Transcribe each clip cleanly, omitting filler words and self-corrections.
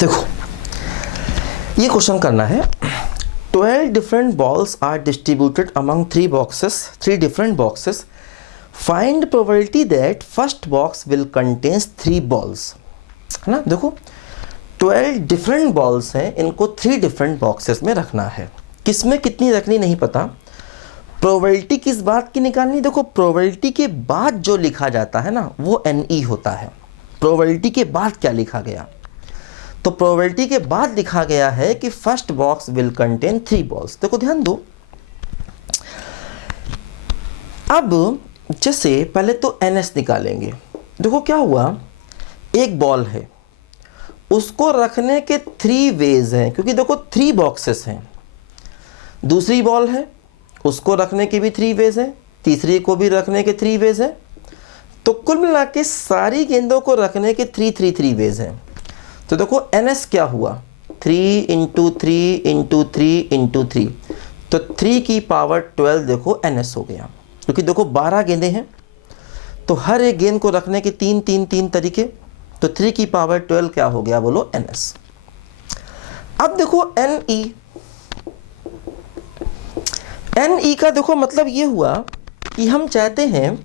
देखो ये क्वेश्चन करना है, 12 different balls are distributed among 3 different boxes. Find probability that first box will contains 3 balls. है ना। देखो 12 different balls हैं, इनको 3 different boxes में रखना है। किसमें कितनी रखनी नहीं पता। प्रोबेबिलिटी किस बात की निकालनी, देखो प्रोबेबिलिटी के बाद जो लिखा जाता है ना वो NE होता है। प्रोबेबिलिटी के बाद क्या लिखा गया, तो प्रोबेबिलिटी के बाद लिखा गया है कि first box will contain 3 balls. देखो ध्यान दो, अब जैसे पहले तो NS निकालेंगे। देखो क्या हुआ, एक बॉल है, उसको रखने के 3 वेज हैं, क्योंकि देखो 3 बॉक्सेस हैं। दूसरी बॉल है, उसको रखने के भी 3 वेज हैं, तीसरी को भी रखने के 3 वेज हैं। तो कुल मिला के सारी गेंदों को रखने के 3 वेज हैं। तो देखो NS क्या हुआ, 3 × 3 × 3 × 3, तो 3 की पावर 12 देखो NS हो गया। क्योंकि देखो 12 गेंदें हैं, तो हर एक गेंद को रखने के 3 तरीके, तो 3 की पावर 12 क्या हो गया, बोलो NS। अब देखो NE का देखो मतलब ये हुआ कि हम चाहते हैं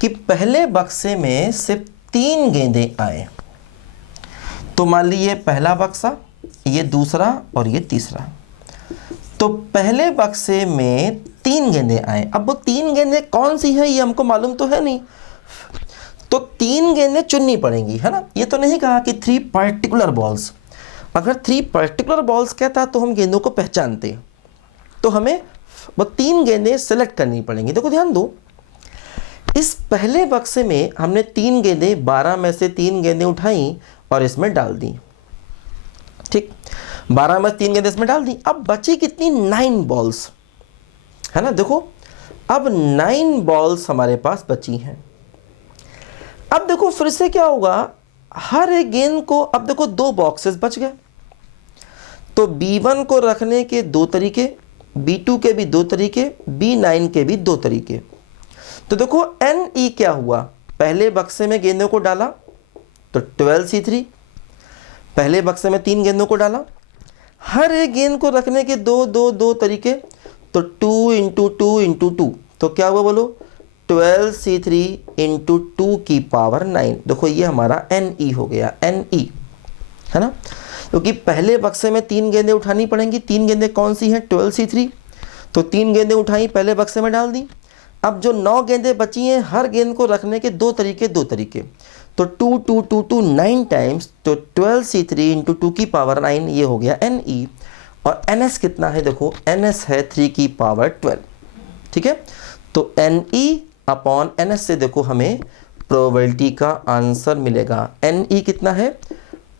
कि पहले बक्से में सिर्फ 3 गेंदें आए। तो मान लीजिए पहला बक्सा, ये दूसरा और ये तीसरा। तो पहले बक्से में 3 गेंदें आए। अब वो 3 गेंदें कौन सी है ये हमको मालूम तो है नहीं, तो 3 गेंदें चुननी पड़ेंगी, है ना। ये तो नहीं कहा कि 3 पर्टिकुलर बॉल्स। अगर 3 पर्टिकुलर बॉल्स कहता तो हम गेंदों को पहचानते, तो हमें वो 3 गेंदें सेलेक्ट करनी पड़ेंगी। देखो ध्यान दो, इस पहले बक्से में हमने 3 गेंदें, 12 में से 3 गेंदें उठाई और इसमें डाल दी। ठीक, 12 में 3 गेंदें इसमें डाल दी। अब बची कितनी, 9 बॉल्स, है ना। देखो अब 9 बॉल्स हमारे पास बची हैं। अब देखो फिर से क्या होगा, हर एक गेंद को, अब देखो 2 बॉक्सेस बच गए। तो B1 को रखने के 2 तरीके, B2 के भी 2 तरीके, B9 के भी 2 तरीके। तो देखो NE क्या हुआ, पहले बक्से में गेंदों को डाला तो 12C3, पहले बक्से में 3 गेंदों को डाला, हर एक गेंद को रखने के 2 तरीके, तो 2 × 2 × 2, तो क्या हुआ बोलो, 12C3 × 2 की पावर 9। देखो ये हमारा NE हो गया, NE, है ना। क्योंकि पहले बक्से में 3 गेंदें उठानी पड़ेंगी। 3 गेंदें कौन सी हैं, 12C3, तो 3 गेंदें उठाई, पहले बक्से में डाल दी। अब जो 9 गेंदें बची हैं, हर गेंद को रखने के 2 तरीके, तो 2 2 2 2 9 टाइम्स, तो 12C3 × 2 की पावर 9, ये हो गया NE। और NS कितना है, देखो NS है 3 की पावर 12। ठीक है, तो NE/NS से देखो हमें प्रोबेबिलिटी का आंसर मिलेगा। NE कितना है,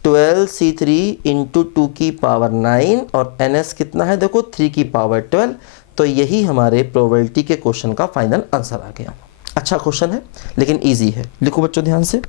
12C3 × 2 की पावर 9, और NS कितना है, देखो 3 की पावर 12। तो यही हमारे प्रोबेबिलिटी के क्वेश्चन का फाइनल आंसर आ गया। अच्छा क्वेश्चन है, लेकिन इजी है। लिखो बच्चों ध्यान से।